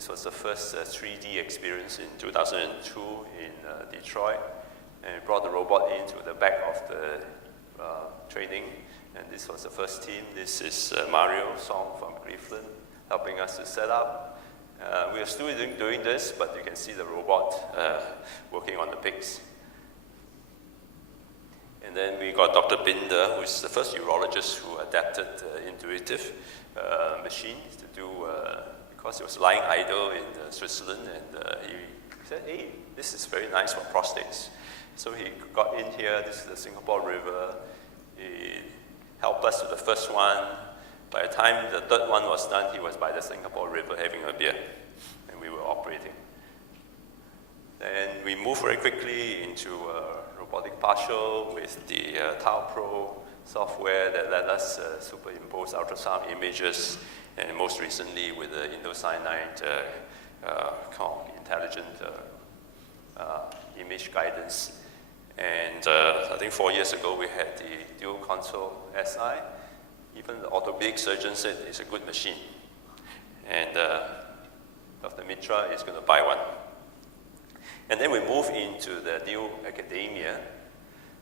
This was the first 3D experience in 2002 in Detroit, and we brought the robot into the back of the training, and this was the first team. This is Mario Song from Cleveland, helping us to set up. We are still doing this, but you can see the robot working on the pigs. And then we got Dr. Binder, who is the first urologist who adapted intuitive machines to do, because he was lying idle in Switzerland, and he said, hey, this is very nice for prostates. So he got in here. This is the Singapore River. He helped us with the first one. By the time the third one was done, he was by the Singapore River having a beer, and we were operating. Then we moved very quickly into robotic partial with the Tau Pro software that let us superimpose ultrasound images, and most recently with the indocyanide intelligent image guidance. And I think 4 years ago we had the dual console SI. Even the orthopedic surgeon said it's a good machine. And Dr. Mitra is going to buy one. And then we move into the new academia,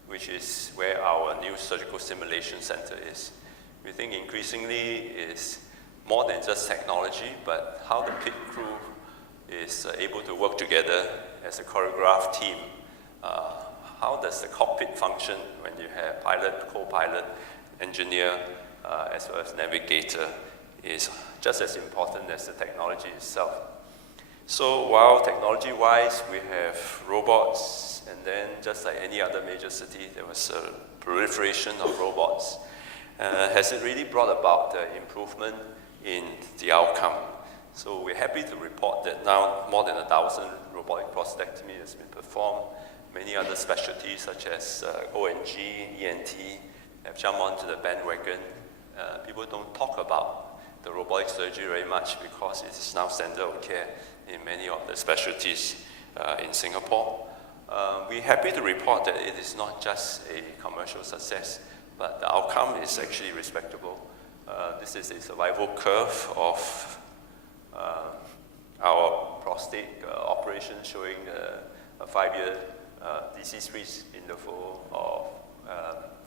which is where our new surgical simulation center is. We think increasingly is more than just technology, but how the pit crew is able to work together as a choreographed team. How does the cockpit function when you have pilot, co-pilot, engineer, as well as navigator is just as important as the technology itself. So while technology-wise we have robots, and then just like any other major city, there was a proliferation of robots. Has it really brought about improvement in the outcome? So we're happy to report that now more than 1,000 robotic prostatectomy has been performed. Many other specialties such as ONG, ENT have jumped onto the bandwagon. People don't talk about the robotic surgery very much because it is now standard of care in many of the specialties in Singapore. We're happy to report that it is not just a commercial success, but the outcome is actually respectable. This is a survival curve of our prostate operation showing a 5-year disease-free interval of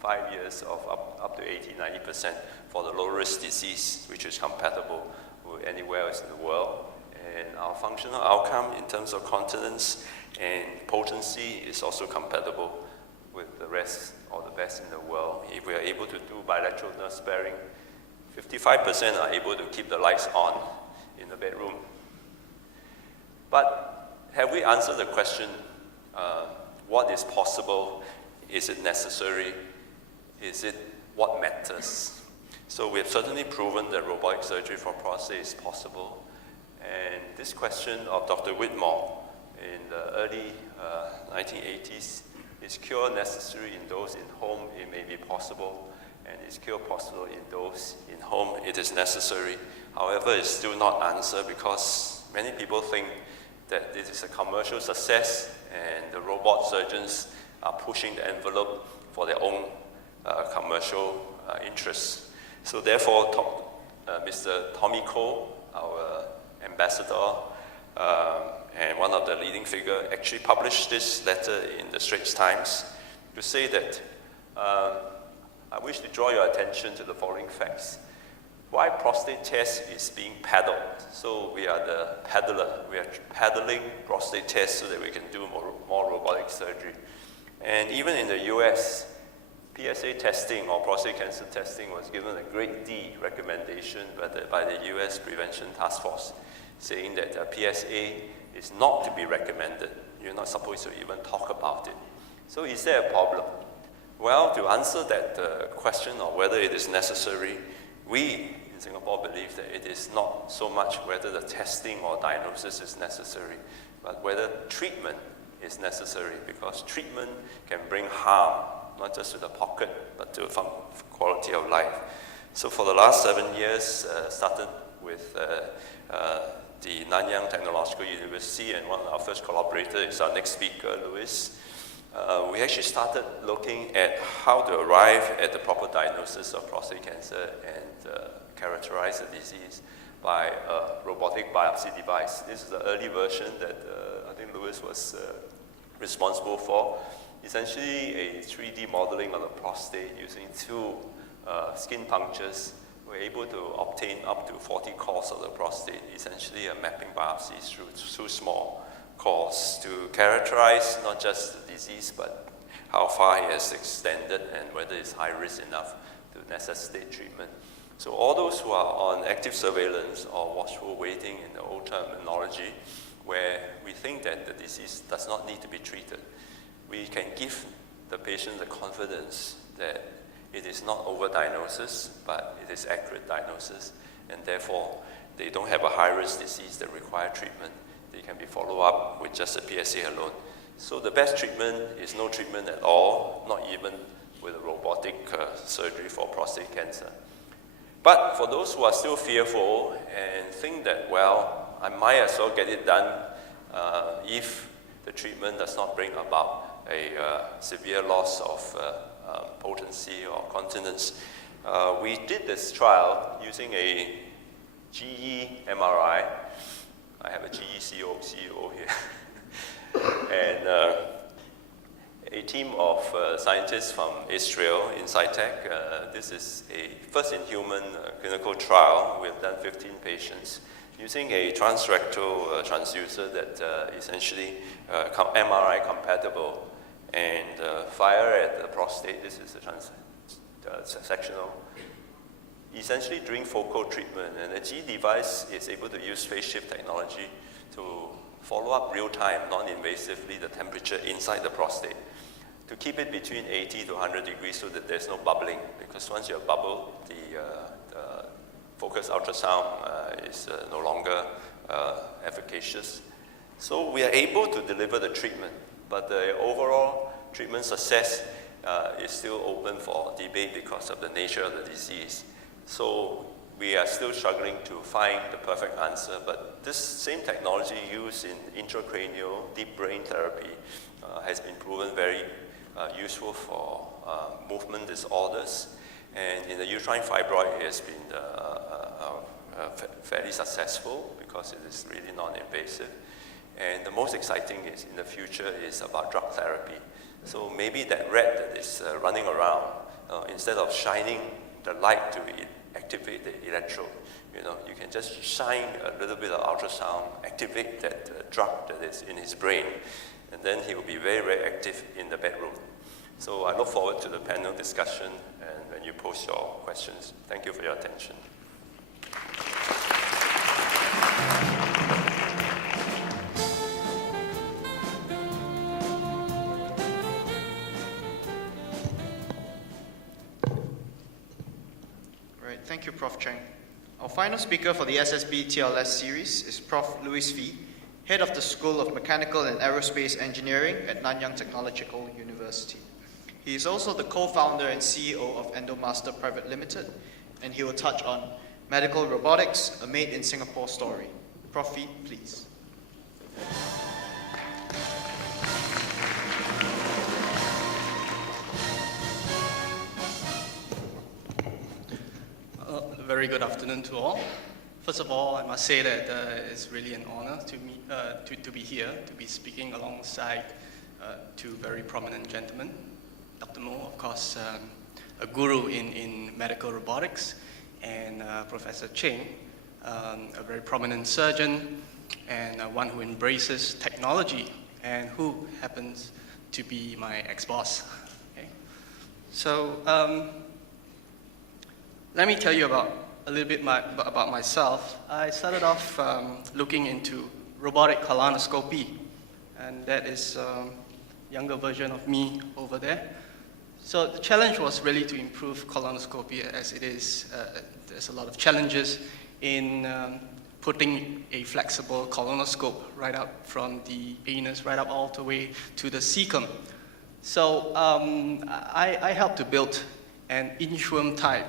5 years of up to 80-90% for the low-risk disease, which is compatible with anywhere else in the world. And our functional outcome in terms of continence and potency is also compatible with the rest or the best in the world. If we are able to do bilateral nerve sparing, 55% are able to keep the lights on in the bedroom. But have we answered the question, what is possible? Is it necessary? Is it what matters? So we have certainly proven that robotic surgery for prostate is possible. And this question of Dr. Whitmore in the early 1980s, is cure necessary in those in whom it may be possible, and is cure possible in those in whom it is necessary. However, it's still not answered because many people think that this is a commercial success and the robot surgeons are pushing the envelope for their own commercial interests. So therefore, Mr. Tommy Cole, our ambassador, and one of the leading figures, actually published this letter in the Straits Times to say that I wish to draw your attention to the following facts. Why prostate test is being paddled. So we are the paddler. We are paddling prostate tests so that we can do more robotic surgery. And even in the US, PSA testing or prostate cancer testing was given a grade D recommendation by the US Prevention Task Force, saying that PSA is not to be recommended. You're not supposed to even talk about it. So is there a problem? Well, to answer that question of whether it is necessary, we in Singapore believe that it is not so much whether the testing or diagnosis is necessary, but whether treatment is necessary, because treatment can bring harm, not just to the pocket, but to quality of life. So for the last 7 years, started with the Nanyang Technological University, and one of our first collaborators is our next speaker, Louis. We actually started looking at how to arrive at the proper diagnosis of prostate cancer and characterize the disease. by a robotic biopsy device. This is the early version that I think Lewis was responsible for. Essentially a 3D modeling of the prostate using 2 skin punctures. We're able to obtain up to 40 cores of the prostate, essentially a mapping biopsy through 2 small cores to characterize not just the disease, but how far it has extended and whether it's high risk enough to necessitate treatment. So all those who are on active surveillance or watchful waiting in the old terminology, where we think that the disease does not need to be treated, we can give the patient the confidence that it is not overdiagnosis, but it is accurate diagnosis, and therefore they don't have a high-risk disease that requires treatment. They can be followed up with just a PSA alone. So the best treatment is no treatment at all, not even with a robotic surgery for prostate cancer. But for those who are still fearful and think that, well, I might as well get it done if the treatment does not bring about a severe loss of potency or continence. We did this trial using a GE MRI. I have a GE CEO here. And a team of scientists from Israel in SciTech. This is a first-in-human clinical trial. We have done 15 patients using a transrectal transducer that essentially MRI compatible and fire at the prostate. This is a sectional. Essentially during focal treatment, and the GE device is able to use phase shift technology to follow up real-time, non-invasively, the temperature inside the prostate to keep it between 80 to 100 degrees so that there's no bubbling, because once you have bubble, the focused ultrasound is no longer efficacious. So we are able to deliver the treatment, but the overall treatment success is still open for debate because of the nature of the disease. So we are still struggling to find the perfect answer, but this same technology used in intracranial deep brain therapy has been proven very useful for movement disorders. And in the uterine fibroid, it has been fairly successful because it is really non-invasive. And the most exciting is in the future is about drug therapy. So maybe that rat that is running around, instead of shining the light to activate the electrode, you can just shine a little bit of ultrasound, activate that drug that is in his brain, and then he will be very, very active in the bedroom. So I look forward to the panel discussion and when you post your questions. Thank you for your attention. Thank you, Prof. Cheng. Our final speaker for the SSB TLS series is Prof. Phee, head of the School of Mechanical and Aerospace Engineering at Nanyang Technological University. He is also the co-founder and CEO of Endomaster Private Limited, and he will touch on medical robotics, a made in Singapore story. Prof. Phee, please. Very good afternoon to all. First of all, I must say that it's really an honor to be here, to be speaking alongside two very prominent gentlemen. Dr. Mo, of course, a guru in medical robotics, and Professor Cheng, a very prominent surgeon and one who embraces technology and who happens to be my ex-boss. Okay. So let me tell you a little bit about myself. I started off looking into robotic colonoscopy, and that is a younger version of me over there. So the challenge was really to improve colonoscopy, as it is, there's a lot of challenges in putting a flexible colonoscope right up from the anus, right up all the way to the cecum. So I helped to build an inchworm type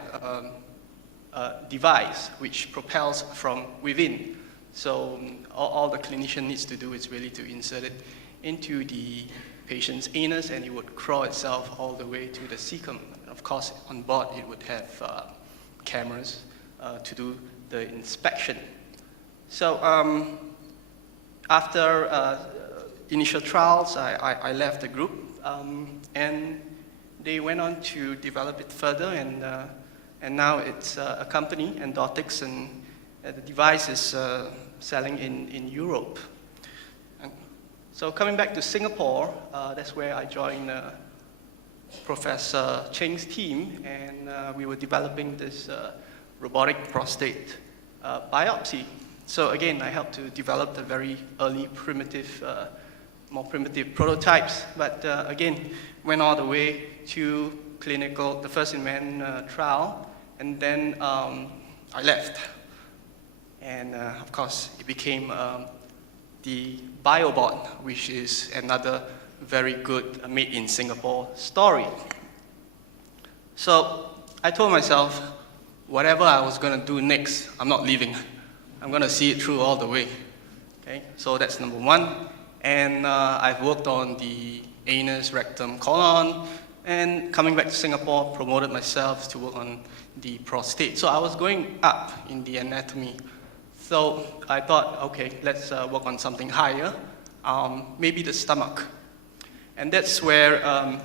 device which propels from within. So all the clinician needs to do is really to insert it into the patient's anus, and it would crawl itself all the way to the cecum. Of course, on board it would have cameras to do the inspection. So after initial trials, I left the group, and they went on to develop it further, and now it's a company, Endoscopy, and the device is selling in Europe. So coming back to Singapore, that's where I joined Professor Cheng's team, and we were developing this robotic prostate biopsy. So again, I helped to develop the very early primitive, more primitive prototypes, but again, went all the way to clinical, the first-in-man trial, and then I left. And of course, it became the BioBot, which is another very good made in Singapore story. So I told myself, whatever I was going to do next, I'm not leaving. I'm going to see it through all the way. Okay, so that's number one. And I've worked on the anus, rectum, colon, and coming back to Singapore, promoted myself to work on the prostate. So I was going up in the anatomy. So I thought, okay, let's work on something higher, maybe the stomach. And that's where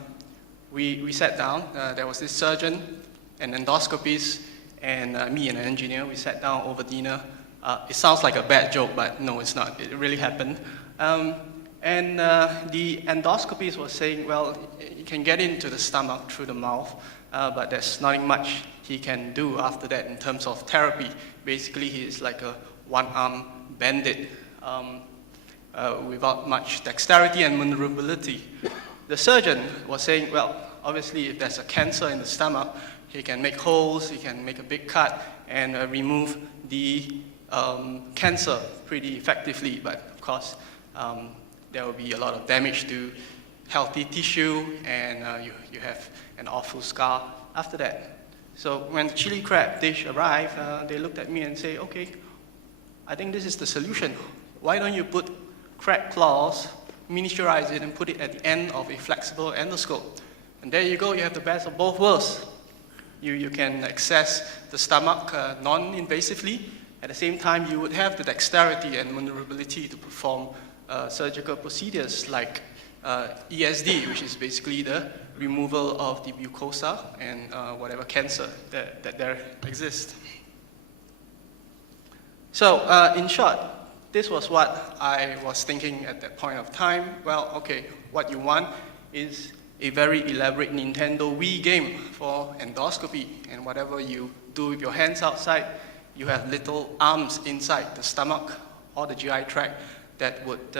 we sat down. There was this surgeon, an endoscopist, and me, an engineer. We sat down over dinner. It sounds like a bad joke, but no, it's not. It really happened. And the endoscopist was saying, well, you can get into the stomach through the mouth, but there's nothing much he can do after that in terms of therapy. Basically, he is like a one-arm bandit without much dexterity and maneuverability. The surgeon was saying, well, obviously, if there's a cancer in the stomach, he can make holes, he can make a big cut, and remove the cancer pretty effectively, but of course, there will be a lot of damage to healthy tissue, and you have an awful scar after that. So when the chili crab dish arrived, they looked at me and say, okay, I think this is the solution. Why don't you put crab claws, miniaturize it, and put it at the end of a flexible endoscope? And there you go, you have the best of both worlds. You can access the stomach non-invasively. At the same time, you would have the dexterity and maneuverability to perform surgical procedures like ESD, which is basically the removal of the mucosa and whatever cancer that there exists. So in short, this was what I was thinking at that point of time. Well, okay, what you want is a very elaborate Nintendo Wii game for endoscopy, and whatever you do with your hands outside, you have little arms inside the stomach or the GI tract that would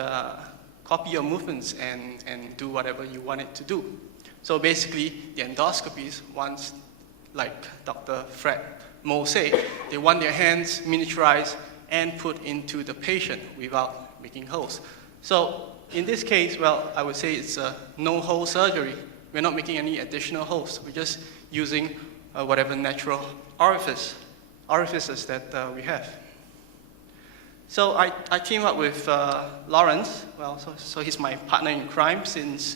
copy your movements and do whatever you want it to do. So basically, the endoscopies wants, like Dr. Fred Mo said, they want their hands miniaturized and put into the patient without making holes. So in this case, well, I would say it's a no-hole surgery. We're not making any additional holes. We're just using whatever natural orifices that we have. So I teamed up with Lawrence. Well, so he's my partner in crime since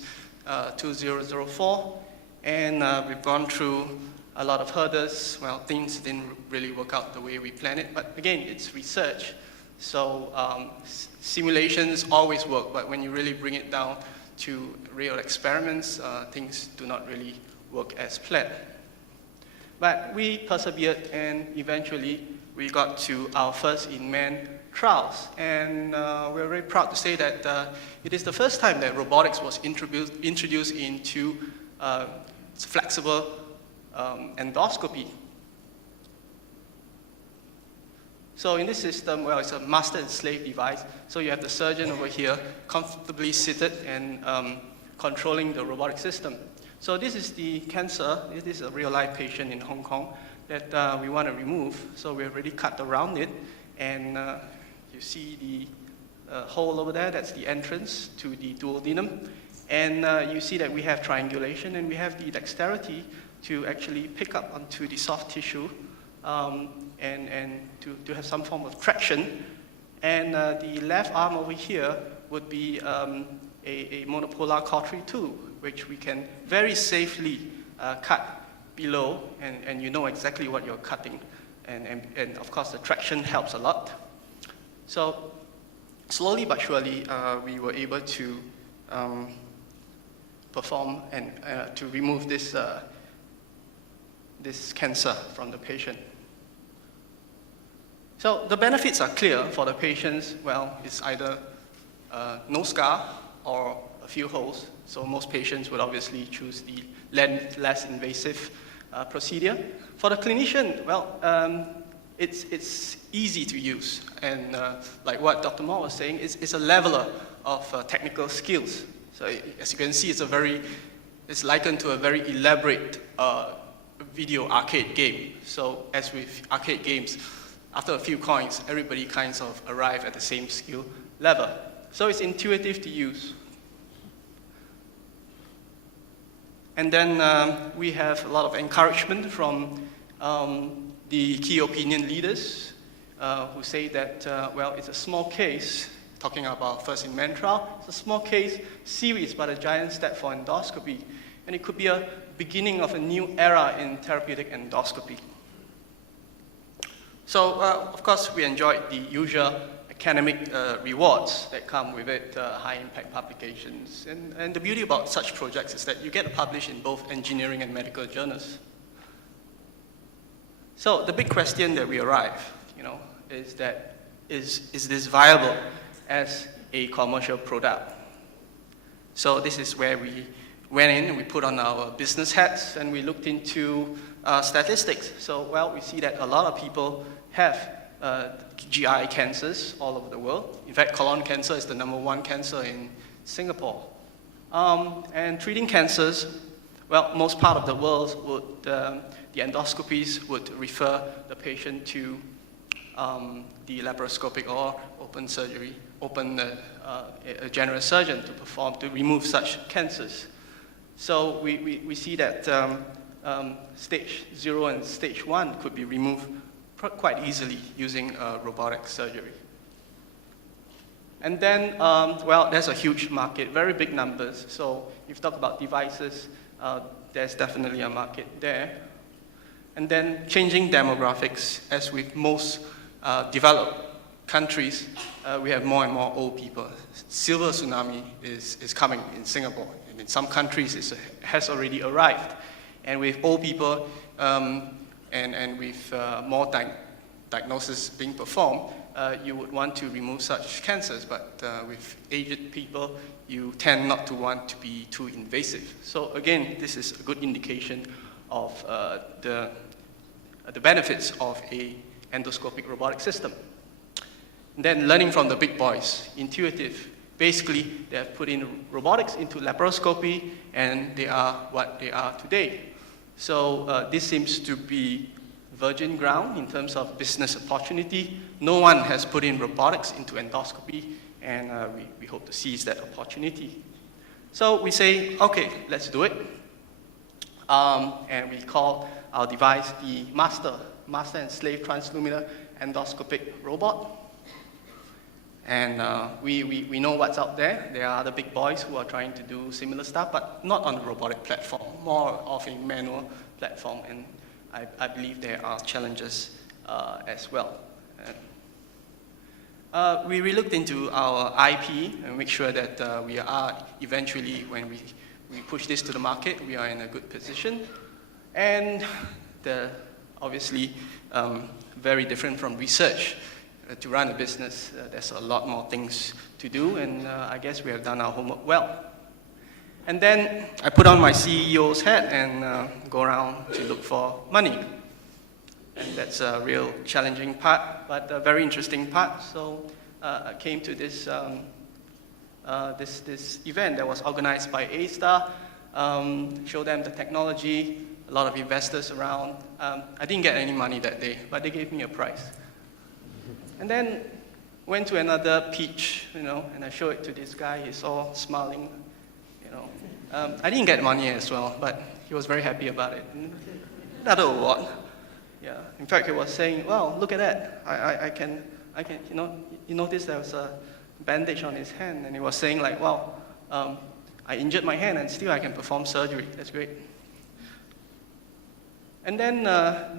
2004, and we've gone through a lot of hurdles. Well, things didn't really work out the way we planned it, but again, it's research. So simulations always work, but when you really bring it down to real experiments, things do not really work as planned. But we persevered, and eventually we got to our first in-man trials. And we're very proud to say that it is the first time that robotics was introduced into flexible endoscopy. So in this system, well, it's a master and slave device. So you have the surgeon over here comfortably seated and controlling the robotic system. So this is the cancer. This is a real-life patient in Hong Kong that we want to remove. So we already cut around it, and you see the hole over there. That's the entrance to the duodenum. And you see that we have triangulation, and we have the dexterity to actually pick up onto the soft tissue and to have some form of traction. And the left arm over here would be a monopolar cautery tool, which we can very safely cut below, and you know exactly what you're cutting. and of course the traction helps a lot. So slowly but surely, we were able to perform and to remove this cancer from the patient. So the benefits are clear for the patients. Well, it's either no scar or a few holes. So most patients would obviously choose the less invasive procedure. For the clinician, well, it's easy to use. And like what Dr. Moore was saying, it's a leveler of technical skills. So as you can see, it's likened to a very elaborate video arcade game. So as with arcade games, after a few coins, everybody kind of arrive at the same skill level. So it's intuitive to use. And then we have a lot of encouragement from the key opinion leaders who say that, well, it's a small case, talking about first in man trial, it's a small case series, but a giant step for endoscopy. And it could be a beginning of a new era in therapeutic endoscopy. So, of course, we enjoyed the usual academic rewards that come with it, high-impact publications. And the beauty about such projects is that you get to publish in both engineering and medical journals. So the big question that we arrive, is that, is this viable as a commercial product? So this is where we went in and we put on our business hats and we looked into statistics. So, well, we see that a lot of people have GI cancers all over the world. In fact, colon cancer is the #1 cancer in Singapore. And treating cancers, well, most part of the world would, the endoscopies would refer the patient to the laparoscopic or open surgery, a general surgeon to perform, to remove such cancers. So we see that stage 0 and stage 1 could be removed quite easily using robotic surgery. And then, well, there's a huge market, very big numbers. So if you talk about devices, there's definitely a market there. And then changing demographics, as with most developed countries, we have more and more old people. Silver tsunami is coming in Singapore, and in some countries it has already arrived. And with old people and with more diagnosis being performed, you would want to remove such cancers, but with aged people, you tend not to want to be too invasive. So again, this is a good indication of the benefits of a endoscopic robotic system. And then learning from the big boys, intuitive. Basically, they have put in robotics into laparoscopy, and they are what they are today. So this seems to be virgin ground in terms of business opportunity. No one has put in robotics into endoscopy, and we hope to seize that opportunity. So we say, okay, let's do it. And we call our device the master and slave transluminal endoscopic robot. And we know what's out there. There are other big boys who are trying to do similar stuff, but not on the robotic platform, more of a manual platform. And I believe there are challenges as well. We looked into our IP and make sure that we are eventually, when we push this to the market, we are in a good position. And obviously very different from research. To run a business, there's a lot more things to do, and I guess we have done our homework well. And then I put on my CEO's hat and go around to look for money. And that's a real challenging part, but a very interesting part. So I came to this this event that was organized by A-Star, show them the technology, a lot of investors around. I didn't get any money that day, but they gave me a prize. And then went to another pitch, and I showed it to this guy. He's all smiling, I didn't get money as well, but he was very happy about it. Another award. Yeah. In fact, he was saying, "Well, look at that. I can. You notice there was a bandage on his hand," and he was saying like, "Well, I injured my hand and still I can perform surgery. That's great." And then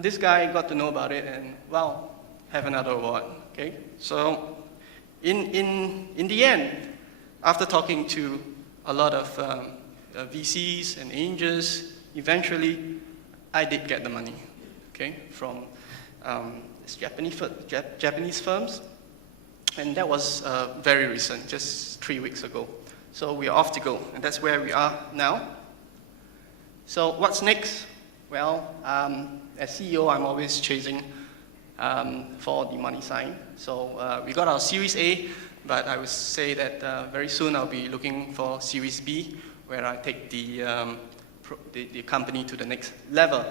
this guy got to know about it and, well, have another award, okay? So in the end, after talking to a lot of VCs and angels, eventually I did get the money, okay, from this Japanese firms. And that was very recent, just 3 weeks ago. So we are off to go, and that's where we are now. So what's next? Well, as CEO, I'm always chasing for the money sign. So we got our Series A, but I would say that very soon I'll be looking for Series B, where I take the company to the next level.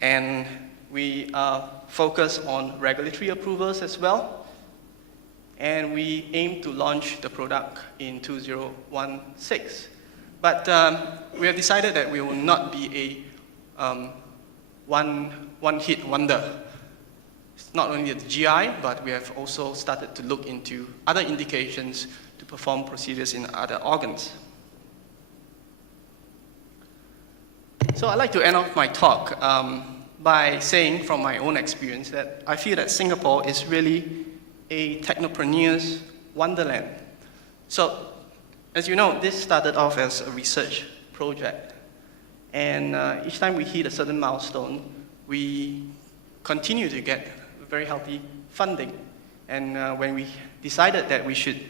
And we are focused on regulatory approvals as well. And we aim to launch the product in 2016. But we have decided that we will not be a one-hit wonder. It's not only the GI, but we have also started to look into other indications to perform procedures in other organs. So I'd like to end off my talk by saying from my own experience that I feel that Singapore is really a technopreneur's wonderland. So, as you know, this started off as a research project. And each time we hit a certain milestone, we continue to get very healthy funding. And when we decided that we should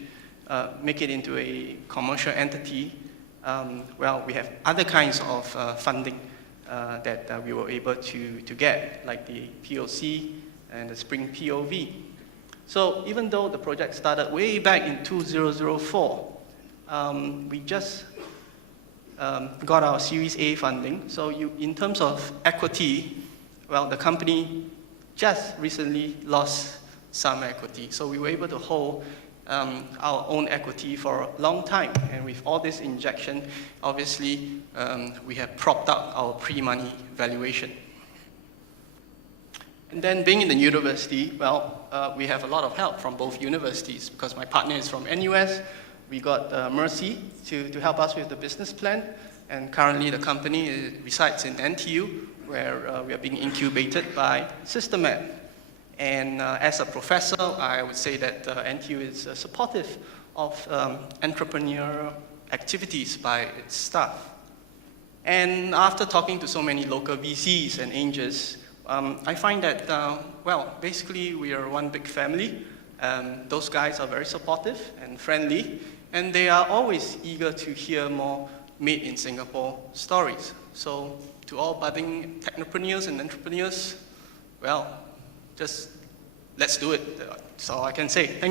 make it into a commercial entity, well, we have other kinds of funding that we were able to get, like the POC and the Spring POV. So even though the project started way back in 2004, we just got our Series A funding. So in terms of equity, well, the company just recently lost some equity. So we were able to hold our own equity for a long time. And with all this injection, obviously, we have propped up our pre-money valuation. And then being in the university, well, we have a lot of help from both universities because my partner is from NUS. We got Mercy to help us with the business plan. And currently the company resides in NTU, where we are being incubated by SysteMed. And as a professor, I would say that NTU is supportive of entrepreneurial activities by its staff. And after talking to so many local VCs and angels, I find that, well, basically we are one big family. Those guys are very supportive and friendly, and they are always eager to hear more made in Singapore stories. So to all budding technopreneurs and entrepreneurs, well, just let's do it. That's all I can say. Thank you.